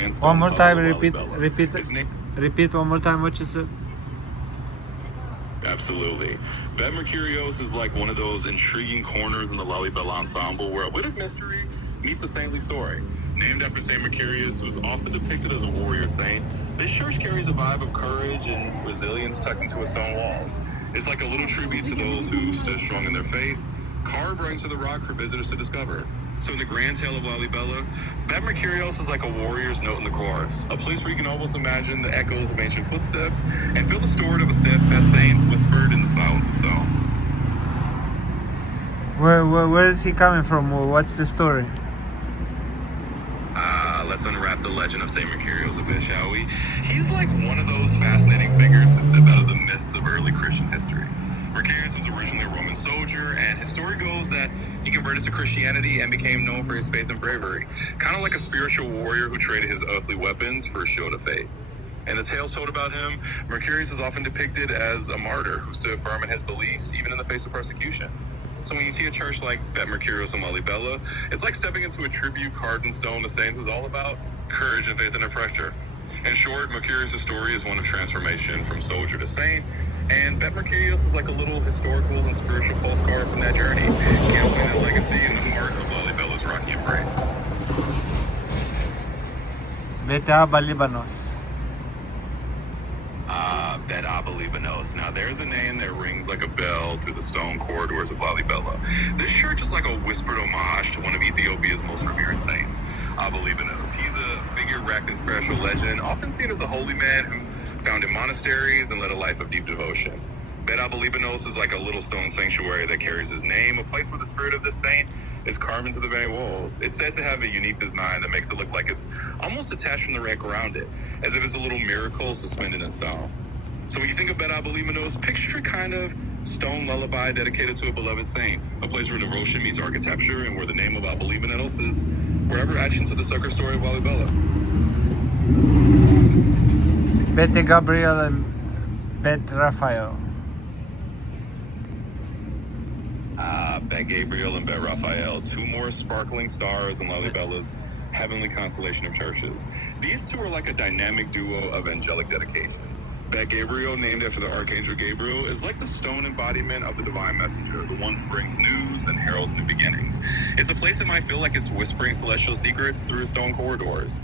grand One stone more hub time, of repeat Lalibela. repeat one more time what you said. Absolutely. Bet Mercurios is like one of those intriguing corners in the Lalibela ensemble where a bit of mystery meets a saintly story. Named after Saint Mercurios, who's often depicted as a warrior saint, this church carries a vibe of courage and resilience tucked into its stone walls. It's like a little tribute to those who stood strong in their faith, carved right into the rock for visitors to discover. So in the grand tale of Lalibela, Bet Mercurios is like a warrior's note in the chorus, a place where you can almost imagine the echoes of ancient footsteps and feel the story of a steadfast saint whispered in the silence of stone. Where is he coming from? What's the story? Let's unwrap the legend of St. Mercurios a bit, shall we? He's like one of those fascinating figures who step out of the mists of early Christian history. Mercurios was originally a Roman soldier, and his story goes that he converted to Christianity and became known for his faith and bravery, kind of like a spiritual warrior who traded his earthly weapons for a shield of faith. And the tales told about him, Mercurios is often depicted as a martyr who stood firm in his beliefs even in the face of persecution. So when you see a church like Bet Mercurios in Lalibela, it's like stepping into a tribute carved in stone to saint who's all about courage and faith under pressure. In short, Mercurios' story is one of transformation from soldier to saint, and Bet Mercurios is like a little historical and spiritual postcard from that journey, giving that legacy in the heart of Lalibela's rocky embrace. Bet Abba Libanos. Bet Abba Libanos. Now, there's a name that rings like a bell through the stone corridors of Lalibela. This church is like a whispered homage to one of Ethiopia's most revered saints, Abba Libanos. He's a figure wrapped in spiritual legend, often seen as a holy man who founded monasteries and led a life of deep devotion. Bet Abba Libanos is like a little stone sanctuary that carries his name, a place where the spirit of the saint is carved into the very walls. It's said to have a unique design that makes it look like it's almost detached from the wreck around it, as if it's a little miracle suspended in stone. So when you think of Bet Abba Libanos, picture a kind of stone lullaby dedicated to a beloved saint, a place where devotion meets architecture and where the name of Abba Libanos is forever etched into the sacred story of Lalibela. Bet Gabriel and Bet Raphael. Bet Gabriel and Bet Raphael, two more sparkling stars in Lalibela's heavenly constellation of churches. These two are like a dynamic duo of angelic dedication. Bet Gabriel, named after the archangel Gabriel, is like the stone embodiment of the divine messenger, the one who brings news and heralds new beginnings. It's a place that might feel like it's whispering celestial secrets through stone corridors.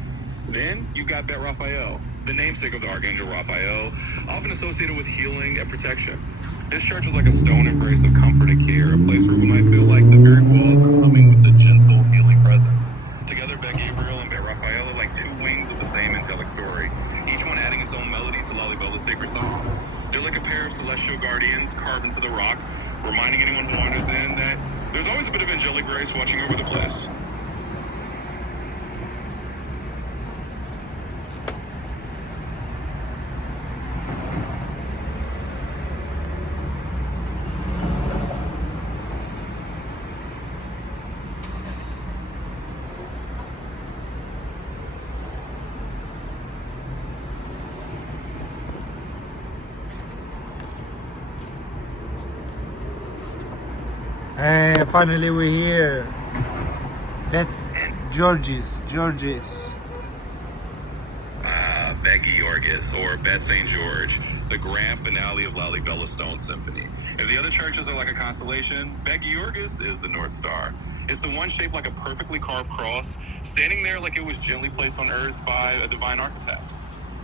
Then you got Bet Raphael, the namesake of the archangel Raphael, often associated with healing and protection. This church is like a stone embrace of comfort and care, a place where we might feel like the very walls are humming with a gentle, healing presence. Together, Bet Gabriel and Bet Raphael are like two wings of the same angelic story, each one adding its own melody to Lalibela's sacred song. They're like a pair of celestial guardians carved into the rock, reminding anyone who wanders in that there's always a bit of angelic grace watching over the place. Hey, finally we're here. Bet Giyorgis. Bet Giyorgis, or Bet St. George, the grand finale of Lalibela's Stone Symphony. If the other churches are like a constellation, Bet Giyorgis is the North Star. It's the one shaped like a perfectly carved cross, standing there like it was gently placed on earth by a divine architect.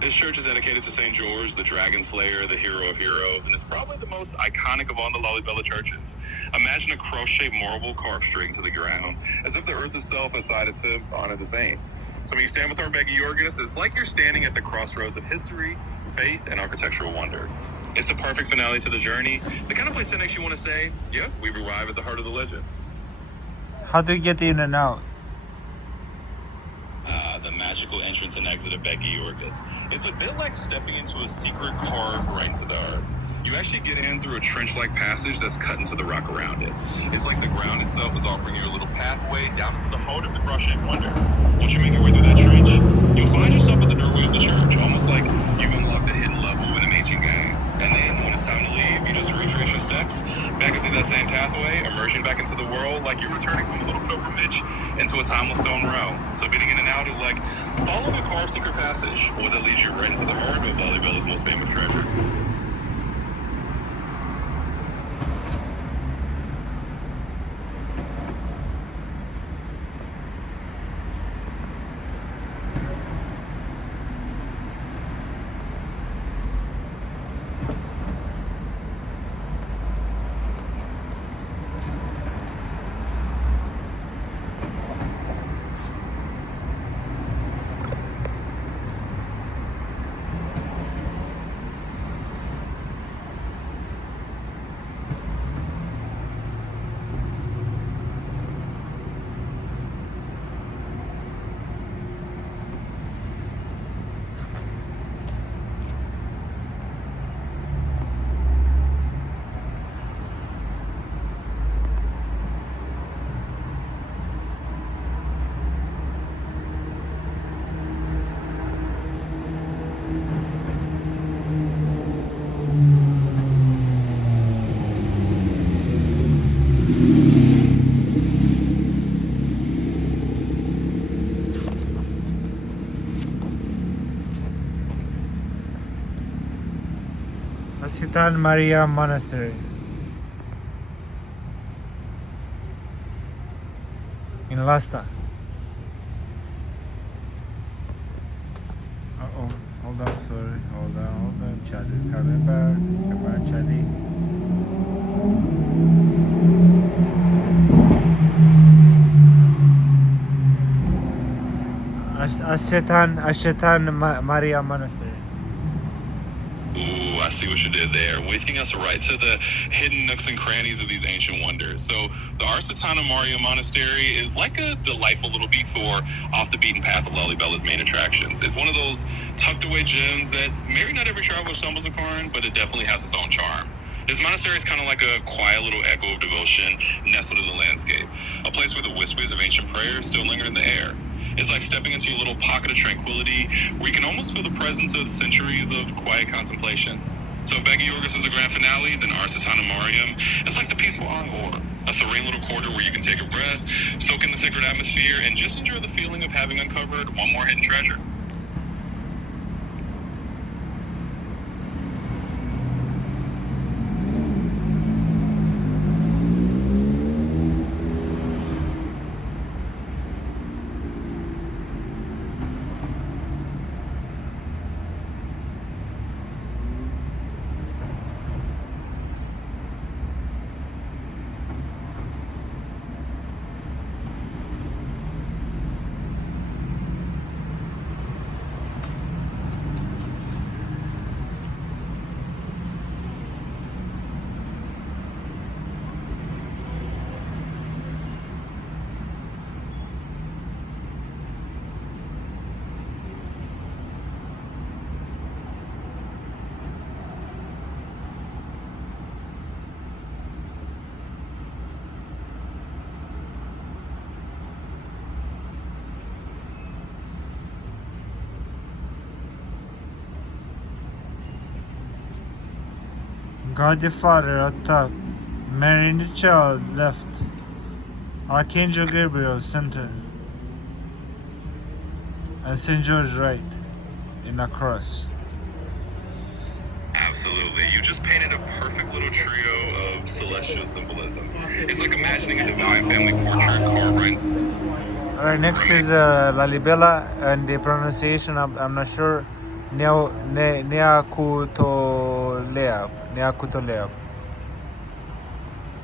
This church is dedicated to St. George, the dragon slayer, the hero of heroes, and it's probably the most iconic of all the Lalibela churches. Imagine a cross-shaped marble carved straight into the ground, as if the earth itself had decided to honor the saint. So when you stand with our Bet Giyorgis, it's like you're standing at the crossroads of history, faith, and architectural wonder. It's the perfect finale to the journey, the kind of place that makes you want to say, yeah, we've arrived at the heart of the legend. How do you get in and out? The magical entrance and exit of Bet Giyorgis. It's a bit like stepping into a secret carved right into the earth. You actually get in through a trench-like passage that's cut into the rock around it. It's like the ground itself is offering you a little pathway down to the heart of the cross-shaped wonder. Once you make your way through that trench, you'll find yourself at the doorway of the church, almost like you've unlocked a hidden level in an ancient game. And then when it's time to leave, you just retrace your steps back into that same pathway, emerging back into the world like you're returning from a little pilgrimage into a timeless stone realm. So getting in and out is like following Follow the carved secret passage, or that leads you right into the heart of Lalibela's most famous treasure. Asheten Maryam Monastery in Lasta. Hold on, sorry, hold on. Chad is coming back. Come on, Chaddy. Asheten Maryam Monastery. Ooh, I see what you did there. Waking us right to the hidden nooks and crannies of these ancient wonders. So the Asheten Maryam Monastery is like a delightful little detour off the beaten path of Lalibela's main attractions. It's one of those tucked away gems that maybe not every traveler stumbles upon, but it definitely has its own charm. This monastery is kind of like a quiet little echo of devotion nestled in the landscape, a place where the whispers of ancient prayers still linger in the air. It's like stepping into a little pocket of tranquility where you can almost feel the presence of centuries of quiet contemplation. So if Giyorgis is the grand finale, then Asheten Maryam is like the peaceful encore, a serene little corridor where you can take a breath, soak in the sacred atmosphere, and just enjoy the feeling of having uncovered one more hidden treasure. God the Father at top, Mary and the Child left, Archangel Gabriel center, and St. George right in a cross. Absolutely. You just painted a perfect little trio of celestial symbolism. It's like imagining a divine family portrait carved right. Alright, next is Lalibela, and the pronunciation I'm not sure. Neakutolea.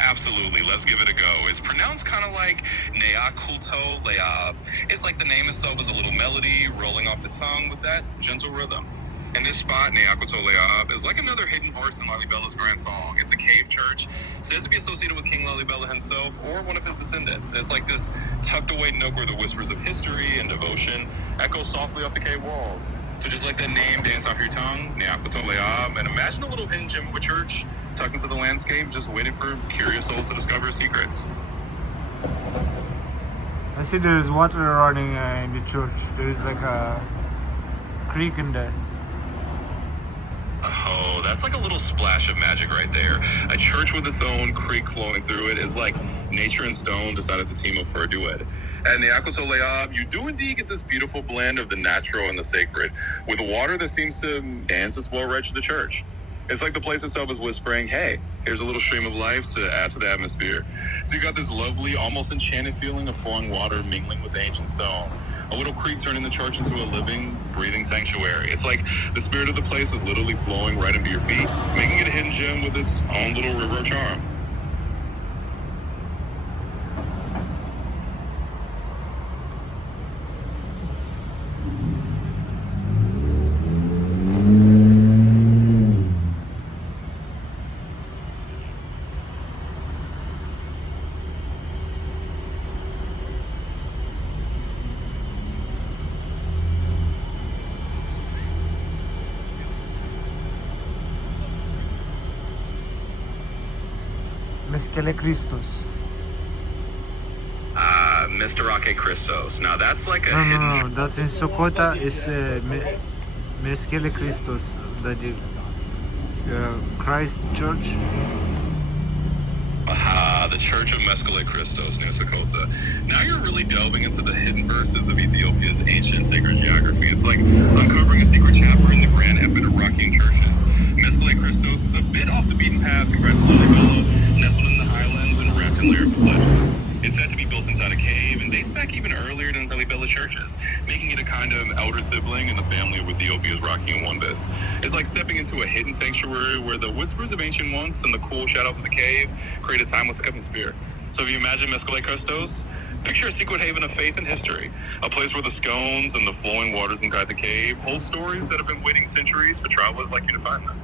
Absolutely, let's give it a go. It's pronounced kind of like Neakuto Leab. It's like the name itself is a little melody rolling off the tongue with that gentle rhythm. And this spot, Neakuto Leab, is like another hidden verse in Lalibela's grand song. It's a cave church, said to be associated with King Lalibela himself or one of his descendants. It's like this tucked away nook where the whispers of history and devotion echo softly off the cave walls. So just let that name dance off your tongue, Neakuto Leab, and imagine a little hidden gem of a church tucked into the landscape, just waiting for curious souls to discover its secrets. I see there's water running in the church. There's like a creek in there. Oh, that's that's like a little splash of magic right there. A church with its own creek flowing through it is like nature and stone decided to team up for a duet. And the Akoto Leab, you do indeed get this beautiful blend of the natural and the sacred, with water that seems to dance its way right to the church. It's like the place itself is whispering, hey, here's a little stream of life to add to the atmosphere. So you got this lovely, almost enchanted feeling of flowing water mingling with the ancient stone. A little creek turning the church into a living, breathing sanctuary. It's like the spirit of the place is literally flowing right under your feet, making it a hidden gem with its own little river of charm. Meskele Christos. Mr. Roque Christos. Now that's like a No, that's in Sokota. Is Meskele Christos, the Christ Church. The Church of Meskele Christos near Sokota. Now you're really delving into the hidden verses of Ethiopia's ancient sacred geography. It's like uncovering a secret chapter in the grand epic of rock-hewn churches. Meskele Christos is a bit off the beaten path compared to Lalibela, nestled in the highlands and wrapped in layers of legend. It's said to be built inside a cave and dates back even earlier than Lalibela churches, making it a kind of elder sibling in the family of Ethiopia's rock-hewn wonders. It's like stepping into a hidden sanctuary where the whispers of ancient monks and the cool shadow of the cave create a timeless atmosphere. So if you imagine Meskele Christos, picture a secret haven of faith and history, a place where the scones and the flowing waters inside the cave hold stories that have been waiting centuries for travelers like you to find them.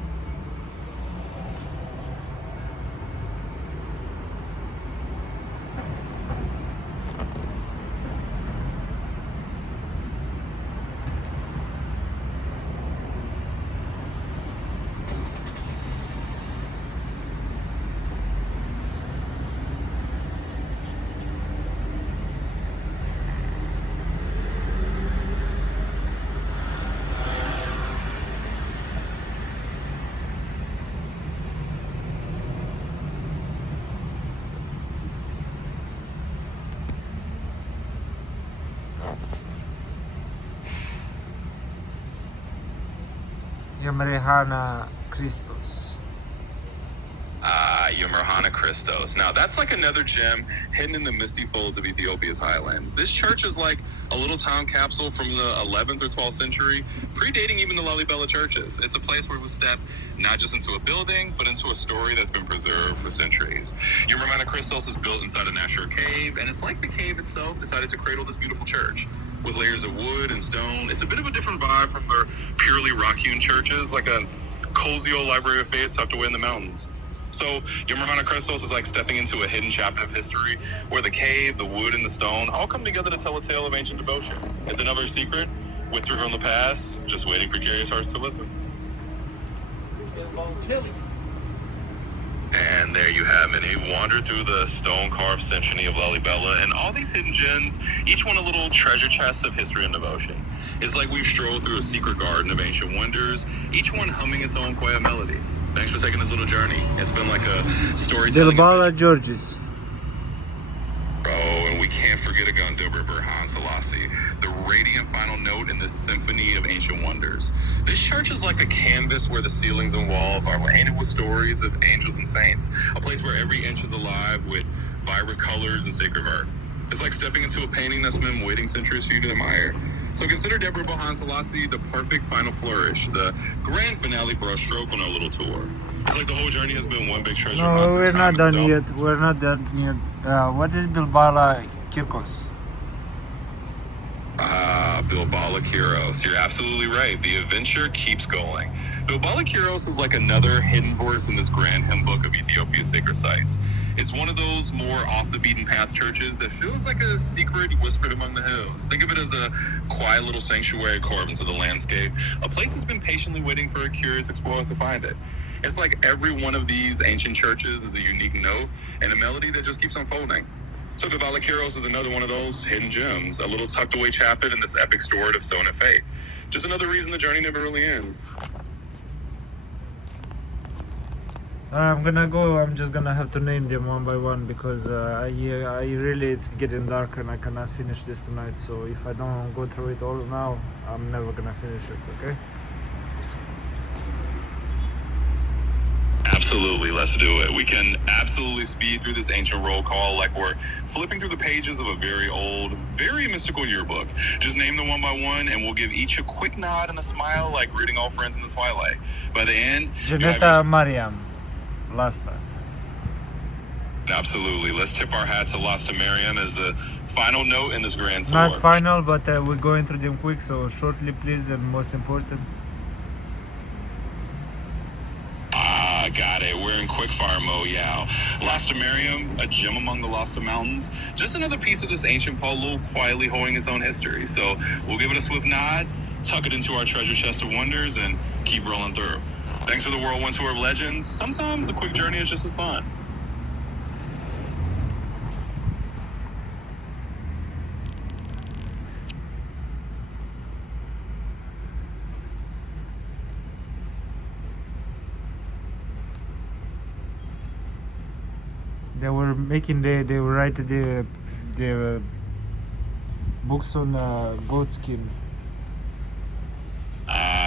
Yamarehana Christos. Yamarehana Christos. Now that's like another gem hidden in the misty folds of Ethiopia's highlands. This church is like a little time capsule from the 11th or 12th century, predating even the Lalibela churches. It's a place where we step not just into a building, but into a story that's been preserved for centuries. Yamarehana Christos is built inside a natural cave, and it's like the cave itself decided to cradle this beautiful church. With layers of wood and stone, it's a bit of a different vibe from their purely rock-hewn churches, like a cozy old library of faith tucked away in the mountains. So Yamarehana Christos is like stepping into a hidden chapter of history where the cave, the wood, and the stone all come together to tell a tale of ancient devotion. It's another secret, whispered from the past, just waiting for curious hearts to listen. And there you have it. A wander through the stone-carved symphony of Lalibela, and all these hidden gems, each one a little treasure chest of history and devotion. It's like we've strolled through a secret garden of ancient wonders, each one humming its own quiet melody. Thanks for taking this little journey. It's been like a storytelling. Giyorgis. Oh, and we can't forget Gabriel Selassie, the radiant final note in this symphony of ancient wonders. This church is like a canvas where the ceilings and walls are painted with stories of angels and saints, a place where every inch is alive with vibrant colors and sacred art. It's like stepping into a painting that's been waiting centuries for you to admire. So consider Deborah Bohan Selassie the perfect final flourish, the grand finale brushstroke on our little tour. It's like the whole journey has been one big treasure hunt. No, we're not done yet. We're not done yet. What is Bilbala Kirkos? Bilbala Kiros. You're absolutely right. The adventure keeps going. Bilbala Kiros is like another hidden verse in this grand hymn book of Ethiopia's sacred sites. It's one of those more off the beaten path churches that feels like a secret whispered among the hills. Think of it as a quiet little sanctuary carved into the landscape, a place that's been patiently waiting for curious explorers to find it. It's like every one of these ancient churches is a unique note and a melody that just keeps unfolding. So Bilbala Kiros is another one of those hidden gems, a little tucked away chapter in this epic story of stone and faith. Just another reason the journey never really ends. I'm gonna go. I'm just gonna have to name them one by one because I really, it's getting dark and I cannot finish this tonight. So if I don't go through it all now, I'm never gonna finish it. Okay. Absolutely, let's do it. We can absolutely speed through this ancient roll call like we're flipping through the pages of a very old, very mystical yearbook. Just name them one by one, and we'll give each a quick nod and a smile like greeting old friends in the twilight. By the end, Asheten Maryam, last time. Absolutely. Let's tip our hat to Asheten Maryam as the final note in this grand tour. Not final, but we're going through them quick, so shortly, please, and most important. Got it. We're in quick fire mode, yeah. Asheten Maryam, a gem among the lost mountains. Just another piece of this ancient puzzle quietly holding its own history. So we'll give it a swift nod, tuck it into our treasure chest of wonders, and keep rolling through. Thanks for the whirlwind tour of legends. Sometimes a quick journey is just as fun. They were making they were writing the books on goat skin.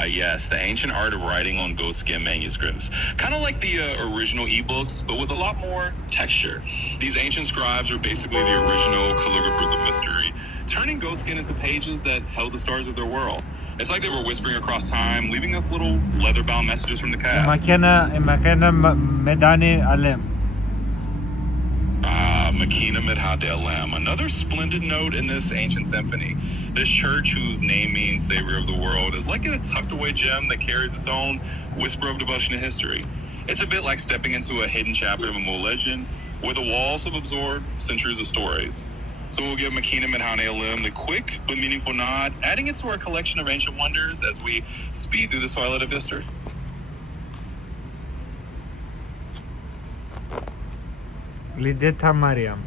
Yes, the ancient art of writing on goatskin manuscripts. Kind of like the original ebooks, but with a lot more texture. These ancient scribes are basically the original calligraphers of mystery, turning goatskin into pages that held the stars of their world. It's like they were whispering across time, leaving us little leather-bound messages from the past. Medani Alem. Makina Medhate Alam, another splendid note in this ancient symphony. This church, whose name means Savior of the World, is like a tucked-away gem that carries its own whisper of devotion and history. It's a bit like stepping into a hidden chapter of a Mo legend, where the walls have absorbed centuries of stories. So we'll give Makina Medhate Alam the quick but meaningful nod, adding it to our collection of ancient wonders as we speed through the twilight of history. Lideta Maryam.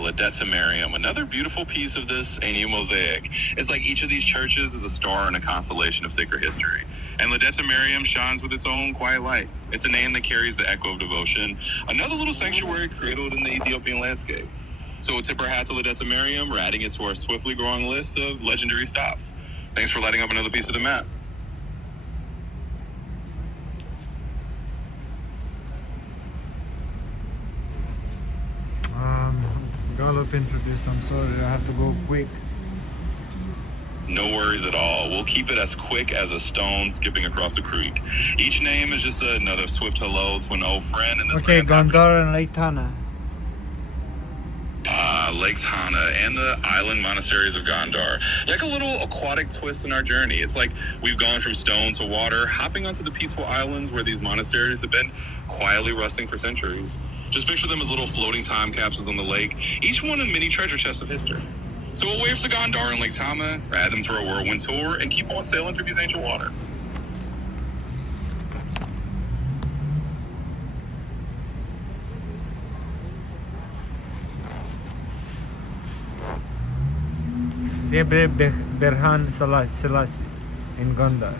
Ladeta Maryam, another beautiful piece of this ancient mosaic. It's like each of these churches is a star in a constellation of sacred history. And Ladeta Maryam shines with its own quiet light. It's a name that carries the echo of devotion, another little sanctuary cradled in the Ethiopian landscape. So we'll tip our hat to Ladeta Maryam, we're adding it to our swiftly growing list of legendary stops. Thanks for lighting up another piece of the map. Gallup introduced. I'm sorry, I have to go quick. No worries at all. We'll keep it as quick as a stone skipping across a creek. Each name is just another swift hello to an old friend in this Okay, grand Gondar and Lake Tana. Lake Tana and the island monasteries of Gondar. Like a little aquatic twist in our journey. It's like we've gone from stone to water, hopping onto the peaceful islands where these monasteries have been quietly rusting for centuries. Just picture them as little floating time capsules on the lake, each one a mini treasure chest of history. So we'll wave to Gondar and Lake Tana, add them to our whirlwind tour, and keep on sailing through these ancient waters. Debre Berhan Selassie in Gondar.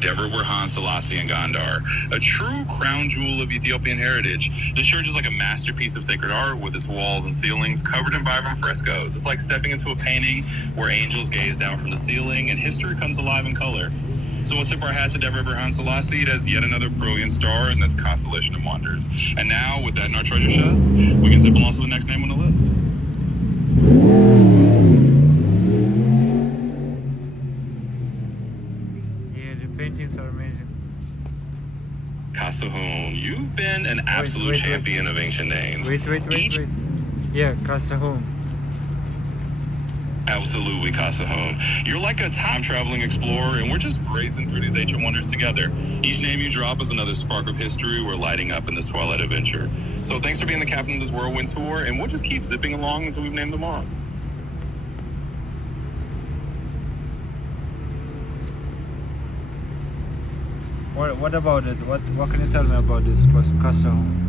Debre Berhan Selassie and Gondar, a true crown jewel of Ethiopian heritage. This church is like a masterpiece of sacred art with its walls and ceilings covered in vibrant frescoes. It's like stepping into a painting where angels gaze down from the ceiling and history comes alive in color. So we'll tip our hat to Debre Berhan Selassie as yet another brilliant star in this constellation of wonders. And now, with that in our treasure chest, we can zip along to the next name on the list. Paintings are amazing. Kasahun, you've been an absolute champion of ancient names. Wait. Yeah, Kasahun. Absolutely, Kasahun. You're like a time-traveling explorer, and we're just racing through these ancient wonders together. Each name you drop is another spark of history we're lighting up in this twilight adventure. So thanks for being the captain of this whirlwind tour, and we'll just keep zipping along until we've named them all. What about it? What can you tell me about this Kasahun?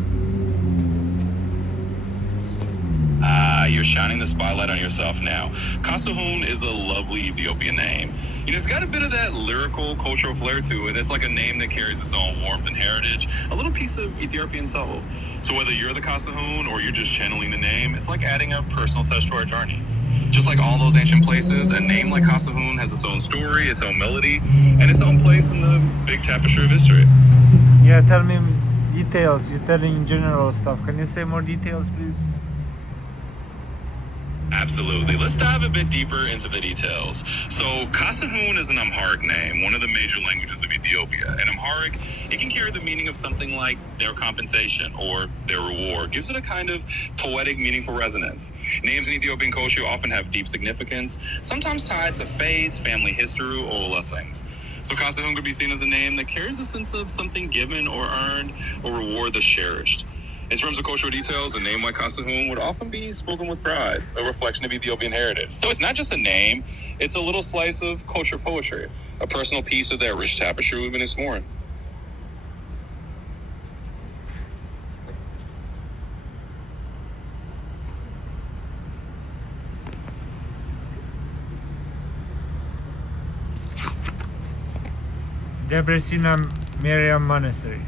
You're shining the spotlight on yourself now. Kasahun is a lovely Ethiopian name. It's got a bit of that lyrical, cultural flair to it. It's like a name that carries its own warmth and heritage, a little piece of Ethiopian soul. So whether you're the Kasahun or you're just channeling the name, it's like adding a personal touch to our journey. Just like all those ancient places, a name like Kasahun has its own story, its own melody, and its own place in the big tapestry of history. Yeah, tell me details. You're telling general stuff. Can you say more details, please? Absolutely. Let's dive a bit deeper into the details. So, Kasahun is an Amharic name, one of the major languages of Ethiopia. In Amharic, it can carry the meaning of something like their compensation or their reward. Gives it a kind of poetic, meaningful resonance. Names in Ethiopian culture often have deep significance, sometimes tied to faiths, family history, or blessings. So Kasahun could be seen as a name that carries a sense of something given or earned, or reward that's cherished. In terms of cultural details, a name like Kasahun would often be spoken with pride, a reflection of Ethiopian heritage. So it's not just a name, it's a little slice of culture poetry, a personal piece of that rich tapestry we've been exploring. Gabriel Maryam Monastery.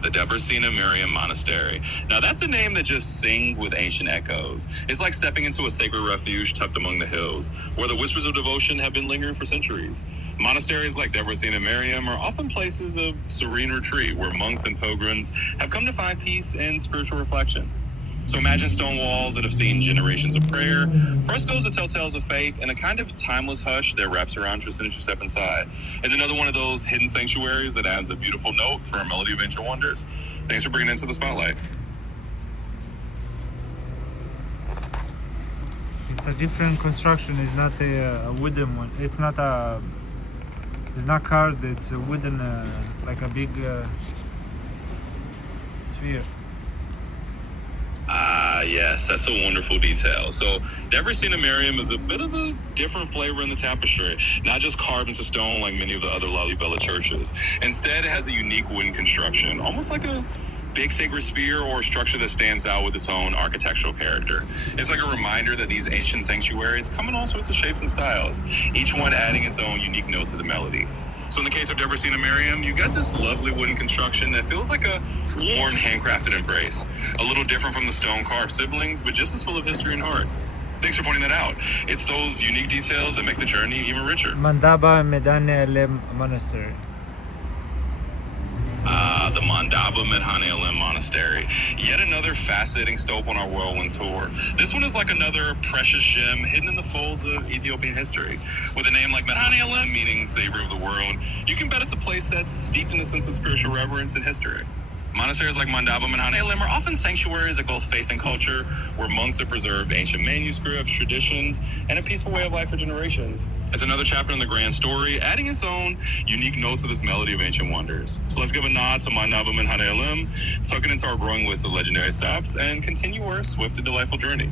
The Gabriel Maryam Monastery. Now that's a name that just sings with ancient echoes. It's like stepping into a sacred refuge tucked among the hills, where the whispers of devotion have been lingering for centuries. Monasteries like Gabriel Maryam are often places of serene retreat, where monks and pilgrims have come to find peace and spiritual reflection. So imagine stone walls that have seen generations of prayer, frescoes that tell tales of faith, and a kind of timeless hush that wraps around you as soon as you step inside. It's another one of those hidden sanctuaries that adds a beautiful note for a melody of ancient wonders. Thanks for bringing it into the spotlight. It's a different construction. It's not a wooden one. It's not carved. It's a wooden, like a big sphere. Yes, that's a wonderful detail. So, Gabriel Maryam is a bit of a different flavor in the tapestry, not just carved into stone like many of the other Lalibela churches. Instead, it has a unique wooden construction, almost like a big sacred sphere or a structure that stands out with its own architectural character. It's like a reminder that these ancient sanctuaries come in all sorts of shapes and styles, each one adding its own unique note to the melody. So in the case of Gabriel Maryam, you got this lovely wooden construction that feels like a warm, handcrafted embrace. A little different from the stone-carved siblings, but just as full of history and heart. Thanks for pointing that out. It's those unique details that make the journey even richer. Mandaba Medane Monastery. The Mandaba Medhane Monastery. Yet another fascinating stop on our whirlwind tour. This one is like another precious gem hidden in the folds of Ethiopian history. With a name like Medhane, meaning savior of the world, you can bet it's a place that's steeped in a sense of spiritual reverence and history. Monasteries like Mandaba Medhane are often sanctuaries of both faith and culture, where monks have preserved ancient manuscripts, traditions, and a peaceful way of life for generations. It's another chapter in the grand story, adding its own unique notes to this melody of ancient wonders. So let's give a nod to Mandaba Medhane, tuck it into our growing list of legendary stops, and continue our swift and delightful journey.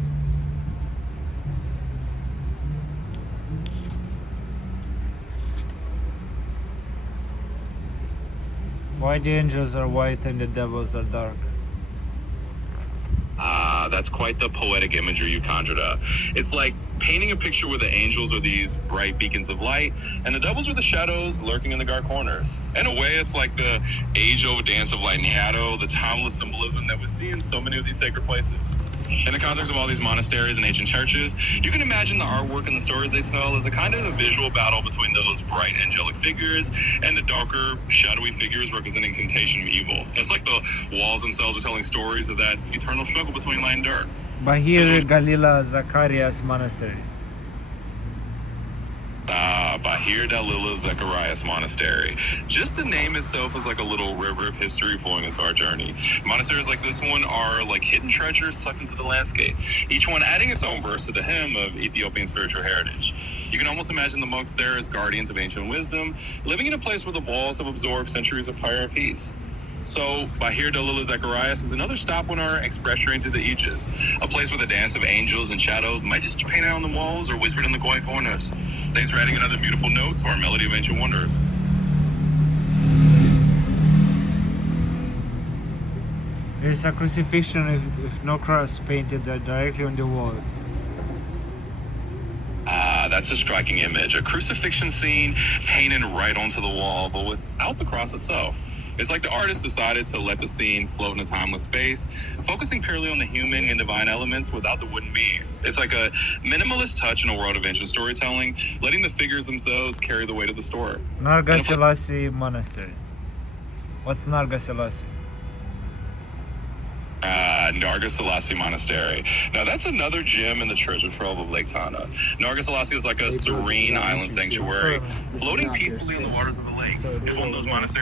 Why the angels are white and the devils are dark? That's quite the poetic imagery you conjured up. It's like painting a picture where the angels are these bright beacons of light, and the devils are the shadows lurking in the dark corners. In a way, it's like the age-old dance of light and shadow, the timeless symbolism that we see in so many of these sacred places. In the context of all these monasteries and ancient churches, you can imagine the artwork and the stories they tell as a kind of a visual battle between those bright angelic figures and the darker, shadowy figures representing temptation and evil. It's like the walls themselves are telling stories of that eternal struggle between light and dark. Bahir Galila Zacharias Monastery. Bahir Dalila Zacharias Monastery. Just the name itself is like a little river of history flowing into our journey. Monasteries like this one are like hidden treasures sucked into the landscape, each one adding its own verse to the hymn of Ethiopian spiritual heritage. You can almost imagine the monks there as guardians of ancient wisdom, living in a place where the walls have absorbed centuries of prayer and peace. So, Bahir Dalila Zacharias is another stop on our express train to the Aegis, a place where the dance of angels and shadows might just be painted on the walls or whispered in the quiet corners. Thanks for adding another beautiful note to our melody of ancient wonders. There's a crucifixion if no cross painted directly on the wall. That's a striking image. A crucifixion scene painted right onto the wall, but without the cross itself. It's like the artist decided to let the scene float in a timeless space, focusing purely on the human and divine elements without the wooden being. It's like a minimalist touch in a world of ancient storytelling, letting the figures themselves carry the weight of the story. Narga Selassie Monastery. What's Narga Selassie? Narga Selassie Monastery. Now that's another gem in the treasure trove of Lake Tana. Narga Selassie is like a serene island sanctuary, floating peacefully in the waters of the lake. It's one of those monasteries